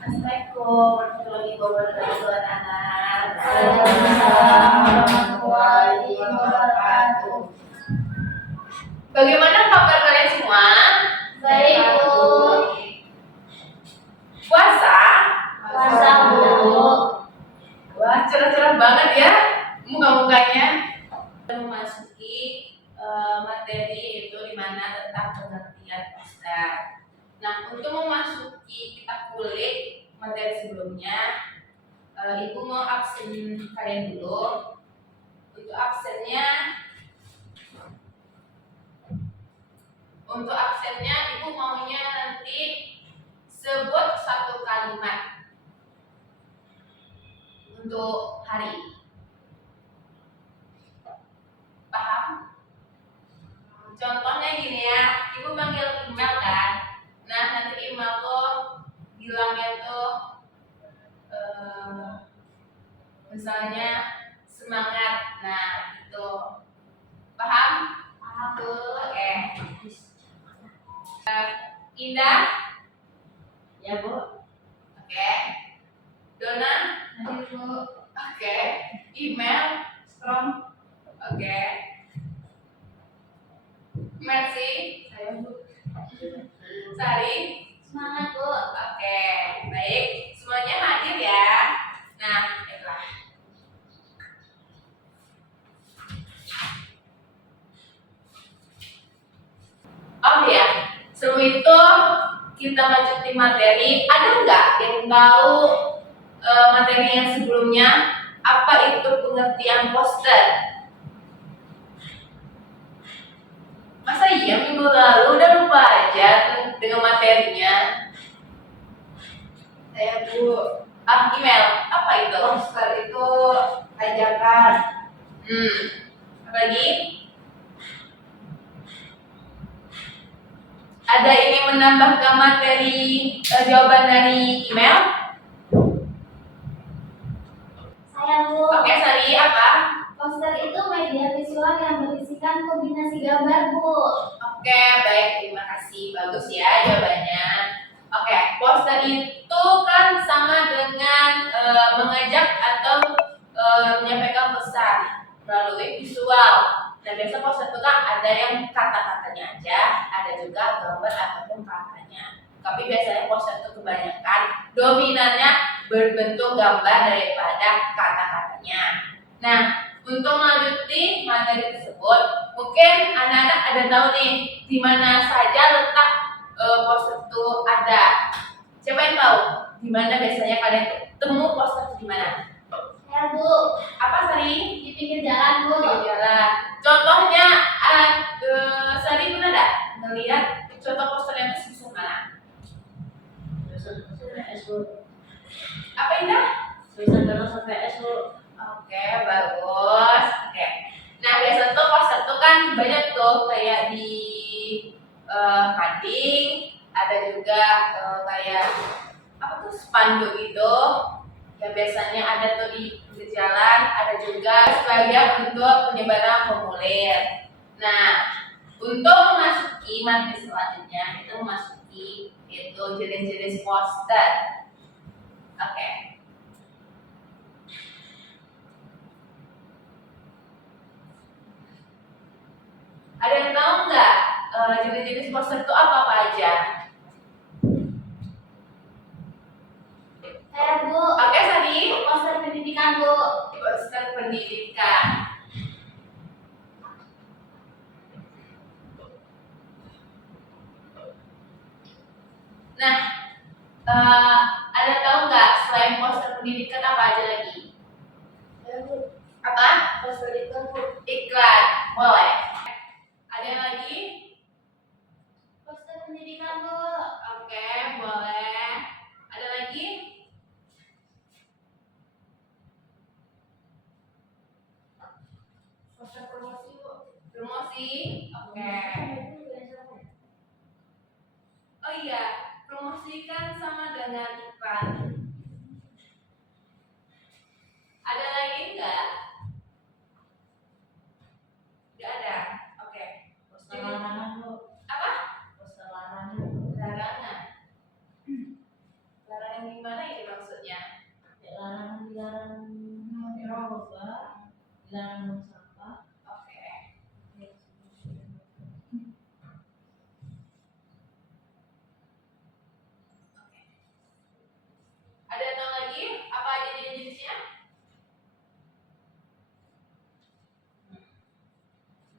Assalamualaikum warahmatullahi wabarakatuh anak-anak. Waalaikumsalam warahmatullahi wabarakatuh. Bagaimana kabar kalian semua? Baik, Bu. Puasa? Puasa, Bu. Wah, cerah-cerah banget ya muka-mukanya. Kita memasuki materi itu di mana tentang pengertian puasa. Nah, untuk memasuki kita kulik materi sebelumnya, Ibu mau absen kalian dulu. Untuk absennya Ibu maunya nanti sebut satu kalimat untuk hari. Paham? Contohnya gini ya, Ibu manggil email kan. Nah, nanti email tuh bilangnya tuh misalnya semangat. Nah, itu. Paham? Paham, Bu. Oke. Indah? Ya, Bu. Oke. Dona? Hadir, Bu. Oke. Email? Strong. Oke. Mercy? Saya, Bu. Sari? Semangat, Bu. Oke, baik. Semuanya hadir ya. Nah, baiklah. Oh ya, sebelum itu kita lanjutin materi. Ada nggak yang tahu materi yang sebelumnya? Apa itu pengertian poster? Masa iya minggu lalu udah lupa aja dengan materinya? Saya, Bu. Email, apa itu? Poster itu ajakan. Apa lagi? Ada ingin menambahkan materi jawaban dari email? Saya, Bu. Oke, Sari, apa? Poster itu media visual yang berisikan kombinasi gambar, Bu. Oke, baik, terima kasih. Bagus ya jawabannya. Oke, poster itu kan sama dengan mengajak atau menyampaikan pesan melalui visual. Nah, biasa poster itu kan ada yang kata-katanya aja, ada juga gambar ataupun katanya. Tapi biasanya poster itu kebanyakan dominannya berbentuk gambar daripada kata-katanya. Nah, untuk melanjuti materi tersebut, mungkin anak-anak ada tahu nih di mana saja letak poster itu ada. Siapa yang tahu di mana biasanya kalian temu poster itu di mana? Saya, Bu. Apa, Sari? Di pinggir jalan, Bu. Di jalan. Contohnya, Sari pernah nggak melihat contoh poster yang sebesar mana? PS, Bu. Apa Indah? Bisa terus PS, Bu. Oke, bagus. Oke. Nah, biasa tuh poster tuh kan banyak tuh kayak di mading, ada juga kayak apa tuh spanduk gitu. Ya biasanya ada tuh di pinggir jalan, ada juga sebagai untuk penyebaran formulir. Nah, untuk memasuki materi selanjutnya kita memasuki itu jenis-jenis poster. Oke. Ada yang tahu nggak jenis-jenis poster itu apa aja? Saya, Bu. Oke, Sari. Poster pendidikan, Bu. Poster pendidikan. Nah, ada tahu nggak selain poster pendidikan apa aja lagi? Saya, Bu. Apa? Poster iklan, Bu. Iklan, boleh. Ada yang lagi? Poster pendidikan, Bu. Oke, boleh. Ada lagi? Poster promosi, Bu. Promosi? Oke. Oh iya, promosi kan sama dengan iklan. Ada lagi nggak? Nggak ada. Oke. Poster larangan, Bu. Apa? Poster larangan. Larangan. Larangan gimana? Gimana ini maksudnya? Dilarang merokok, dilarang buang sampah. Oke. Oke. Ada yang tahu lagi apa aja jenis-jenisnya?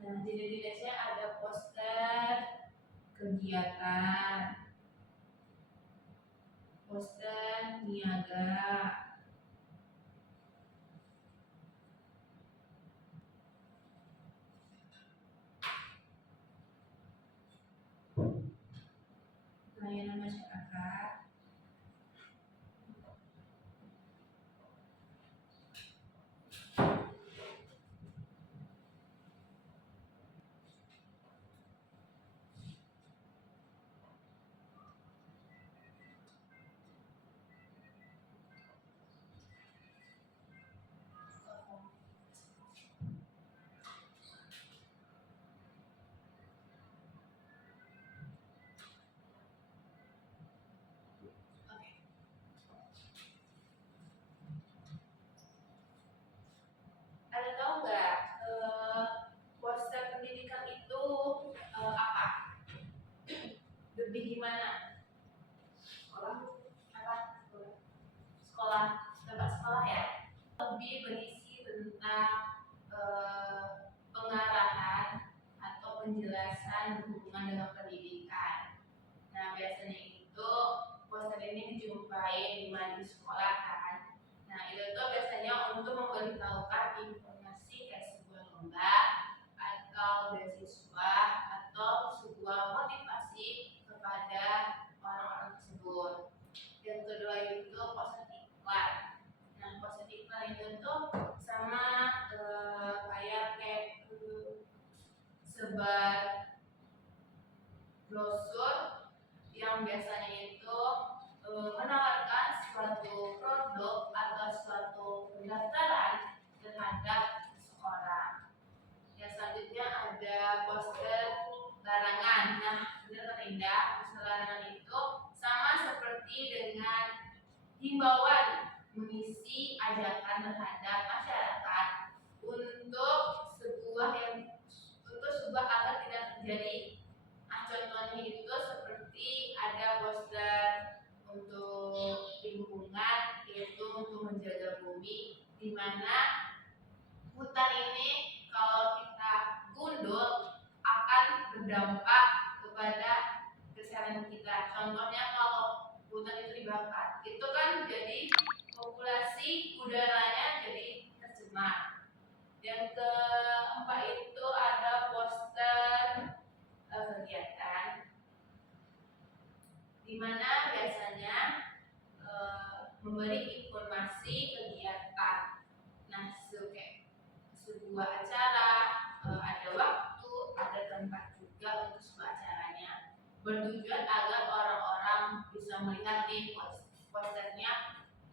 Nah, jenis-jenisnya ada poster kegiatan, poster niaga, layanan masyarakat, ada tahu nggak poster pendidikan itu apa? Lebih gimana? Sekolah, tempat sekolah ya. Lebih berisi tentang pengarahan atau penjelasan berhubungan dengan pendidikan. Nah, biasanya itu poster ini dijumpai di sekolah kan. Nah, itu tuh biasanya untuk memberitahukan informasi kayak sebuah lomba atau beasiswa atau sebuah motivasi kepada orang-orang tersebut. Yang kedua itu poster iklan. Nah, poster iklan itu tuh sama kayak sebar brosur yang biasanya itu menawarkan suatu produk atau suatu pendaftaran terhadap seseorang. Yang selanjutnya ada poster larangan. Nah, benar kata Indah, poster larangan itu sama seperti dengan himbauan mengisi ajakan terhadap masyarakat untuk sebuah agar tidak terjadi. Nah, contohnya itu seperti ada poster untuk lingkungan, yaitu untuk menjaga bumi, di mana hutan ini kalau kita gundul akan berdampak kepada kesehatan kita. Contohnya kalau hutan itu dibakar, itu kan jadi populasi udaranya jadi tercemar. Yang keempat itu ada poster kegiatan, di mana biasanya memberi informasi kegiatan. Nah, sebuah acara ada waktu, ada tempat juga untuk sebuah acaranya. Bertujuan agar orang-orang bisa melihat nih posternya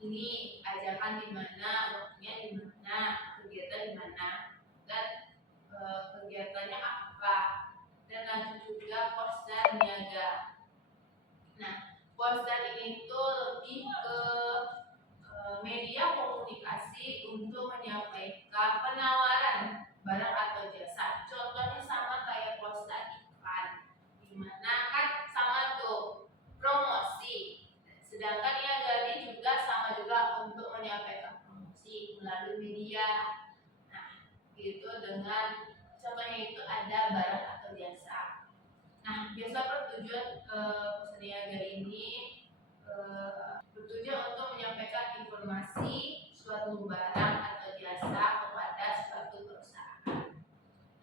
ini ajakan di mana, waktunya di mana, kegiatan di mana, dan kegiatannya apa. Dan lanjut juga poster niaga. Nah, poster ini tuh lebih ke media komunikasi untuk menyampaikan penawaran barang atau jasa. Contohnya sama kayak poster iklan, dimana kan sama tuh promosi. Sedangkan niaga ini juga sama juga untuk menyampaikan promosi melalui media. Nah, gitu dengan contohnya itu ada barang atau jasa. Nah, biasa bertujuan poster niaga ini bertujuan untuk menyampaikan informasi suatu barang atau jasa kepada suatu perusahaan.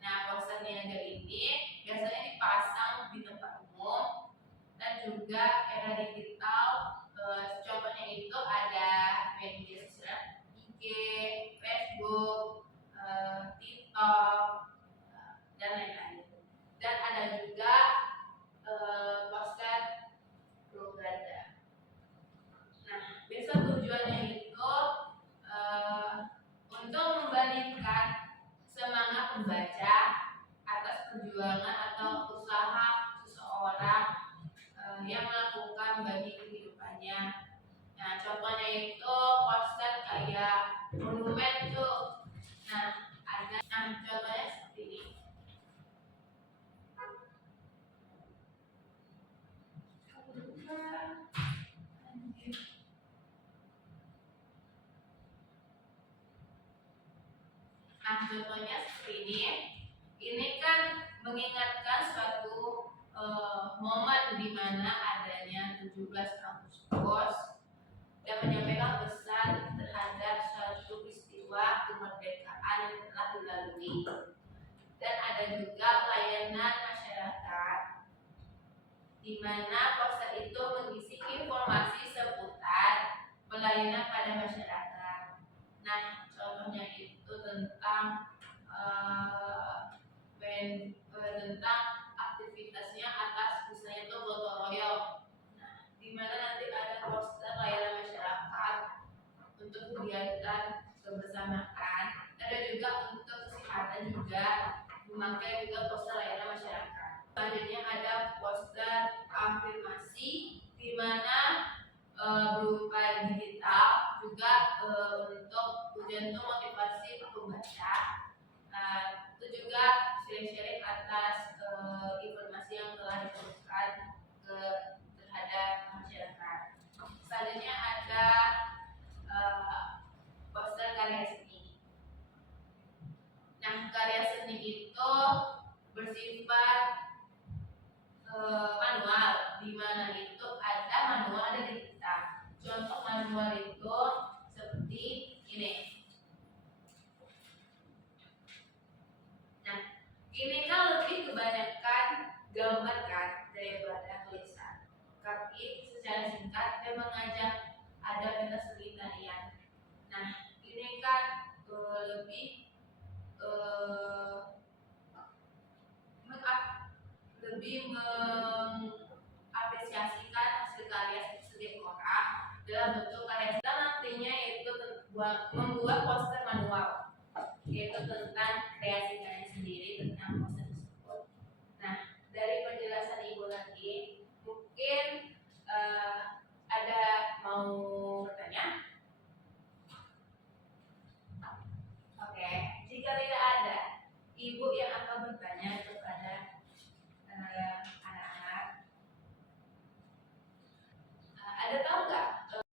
Nah, poster niaga ini biasanya dipasang di tempat umum dan juga era digital. Contohnya itu ada media sosial IG, Facebook, TikTok, dan lain-lain. Dan ada juga poster program contohnya seperti ini. Ini kan mengingatkan suatu momen di mana adanya 17 Agustus dan menyampaikan pesan terhadap suatu peristiwa kemerdekaan yang telah dilalui. Dan ada juga pelayanan masyarakat, di mana poster itu mengisi informasi seputar pelayanan pada masyarakat. Nah, contohnya itu tentang tentang aktivitasnya atas misalnya itu gotong royong. Nah, di mana nanti ada poster layanan masyarakat untuk kegiatan kebersamaan. Ada juga untuk kesehatan juga memakai juga poster layanan masyarakat. Selanjutnya ada poster afirmasi di mana berupa digital juga untuk tujuan untuk motivasi pembaca. Itu juga sharing-sharing atas informasi yang telah diberikan terhadap masyarakat. Selanjutnya ada poster karya seni. Nah, karya seni itu bersifat manual, di mana itu ada manual, ada digital. Contoh manual itu seperti ini. Nah, ini kan lebih kebanyakan gambar kan daripada tulisan. Tapi secara singkat dia mengajak ada pentas seni tarian. Nah, ini kan lebih mengapresiasikan hasil karya setiap orang dalam bentuk karya seni. Nantinya itu membuat poster manual, yaitu tentang kreasi kalian sendiri tentang poster tersebut. Nah, dari penjelasan ibu tadi, mungkin ada mau bertanya? Oke, jika tidak ada, ibu yang akan bertanya kepada anak-anak, ada tahu nggak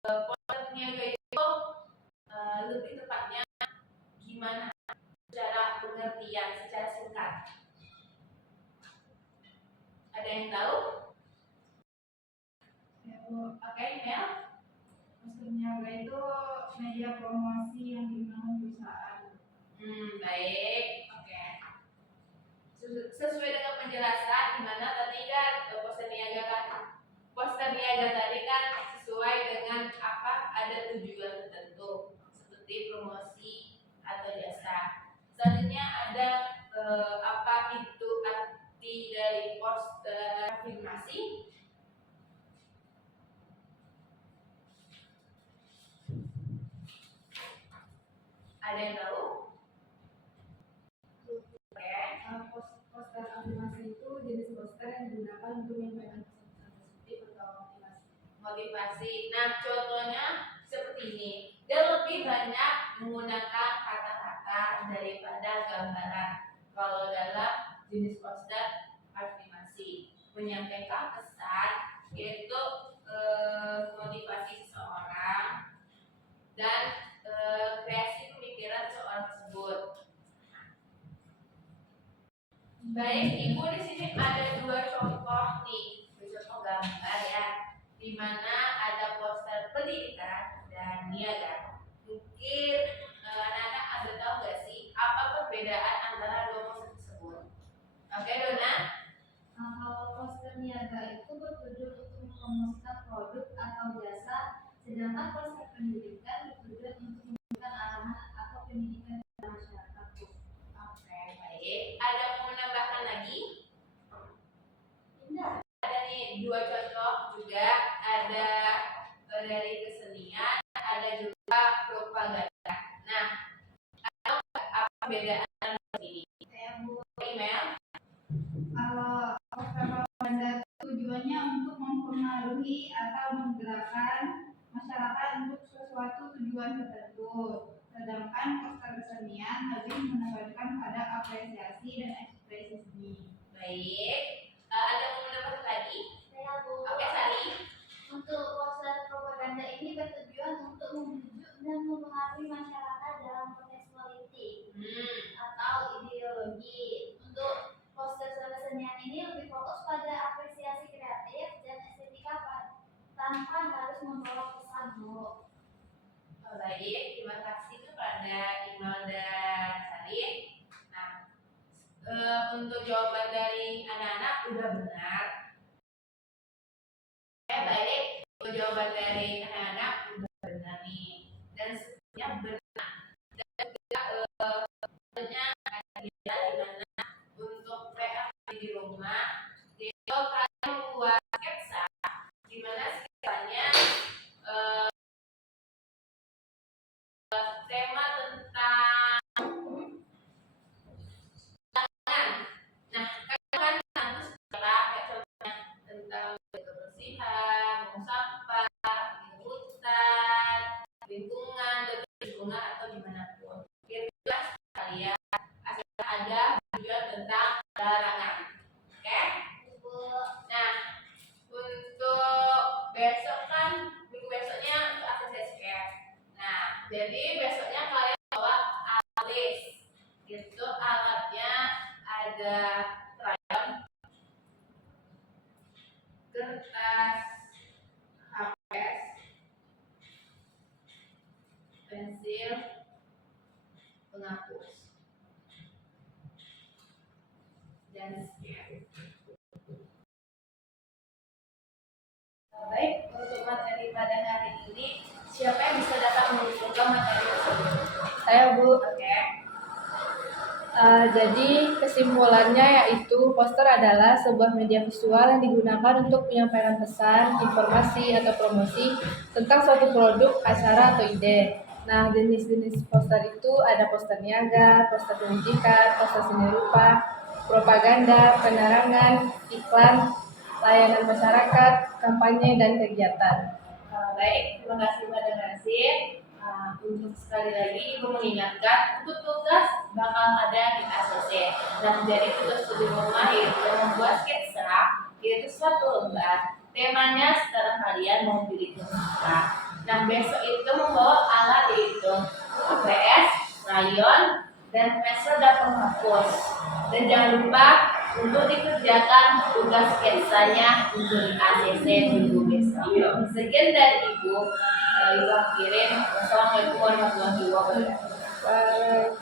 poster niaga itu lebih tepatnya gimana secara pengertian, secara singkat? Ada yang tahu? Ya, Bu. Oke, Mel? Poster niaga itu media promosi yang digunakan perusahaan. Baik. Oke. Sesuai dengan penjelasan, di mana tadi kan poster niaga tadi kan sesuai dengan apa, ada tujuan tertentu seperti promosi atau jasa. Selanjutnya ada apa itu arti dari poster afirmasi? Ada yang tahu? Poster afirmasi itu jenis poster yang digunakan untuk menyampaikan pesan positif atau Motivasi. Nah, contohnya seperti ini. Dia lebih banyak menggunakan kata-kata daripada gambaran. Kalau dalam jenis poster afirmasi, menyampaikan pesan yaitu motivasi seseorang dan kreasi pemikiran seseorang tersebut. Baik, ibu di sini ada dua contoh nih, contoh gambar ya, di mana ada poster pendidikan dan niaga. Mungkin anak-anak ada tahu nggak sih apa perbedaan antara dua poster tersebut? Oke, Dona? Kalau poster niaga itu bertujuan untuk mempromosikan produk atau jasa, sedangkan poster pendidikan bertujuan untuk memberikan arahan atau pendidikan kepada masyarakat. Oke, baik. Ada mau menambahkan lagi? Tidak. Ada nih dua contoh juga, ada dari kesenian, ada juga propaganda. Nah, apa perbedaan ini? Email? Kalau poster propaganda tujuannya untuk mempengaruhi atau menggerakkan masyarakat untuk sesuatu tujuan tertentu, sedangkan poster kesenian lebih menekankan pada apresiasi dan ekspresi seni. Baik. Ada mau menambahkan lagi? Saya, Bu. Oke, Sari. Untuk poster propaganda ini bertujuan untuk membujuk dan mempengaruhi masyarakat dalam konteks politik Bu. Baik, terima kasih kepada Imal dan Sarif. Nah, untuk jawaban dari anak-anak udah benar. Baik, untuk jawaban dari anak-anak udah benar nih. Dan sebenarnya benar. Dan juga sebenarnya ada di mana untuk PA di rumah itu kalian membuat sketsa di mana sketsanya tema tentang tangan. Nah, kalian kan harus kayak contohnya tentang kebersihan, membuang sampah, hutan, lingkungan, lingkungan atau dimanapun. Itulah kalian asal ada tujuan tentang larangan. Oke? Nah, untuk besok kan minggu besoknya untuk ACCSK. Nah, jadi besoknya kalian bawa alis. Itu alatnya ada krayon, kertas, hapes, pensil, penghapus, dan scan. Baik, untuk materi pada hari ini, siapa yang bisa dapat mengusulkan materi tersebut? Saya, Bu. Oke. Jadi kesimpulannya yaitu poster adalah sebuah media visual yang digunakan untuk menyampaikan pesan, informasi, atau promosi tentang suatu produk, acara, atau ide. Nah, jenis-jenis poster itu ada poster niaga, poster pendidikan, poster seni rupa, propaganda, penerangan, iklan, layanan masyarakat, kampanye, dan kegiatan. Baik, terima kasih Mbak Nasir. Untuk sekali lagi Ibu mengingatkan untuk tugas bakal ada di ACC. Nah, jadi tugas di rumah itu membuat sketsa yaitu suatu lomba. Temanya sekarang kalian mau pilih apa. Nah, besok itu membawa alat yaitu PS, rayon, dan pensel dan penghapus. Dan jangan lupa untuk dikerjakan tugas sketsanya untuk di ACC minggu besok. Sekian dari Ibu. Ibu akhirin. Wassalamualaikum warahmatullahi wabarakatuh.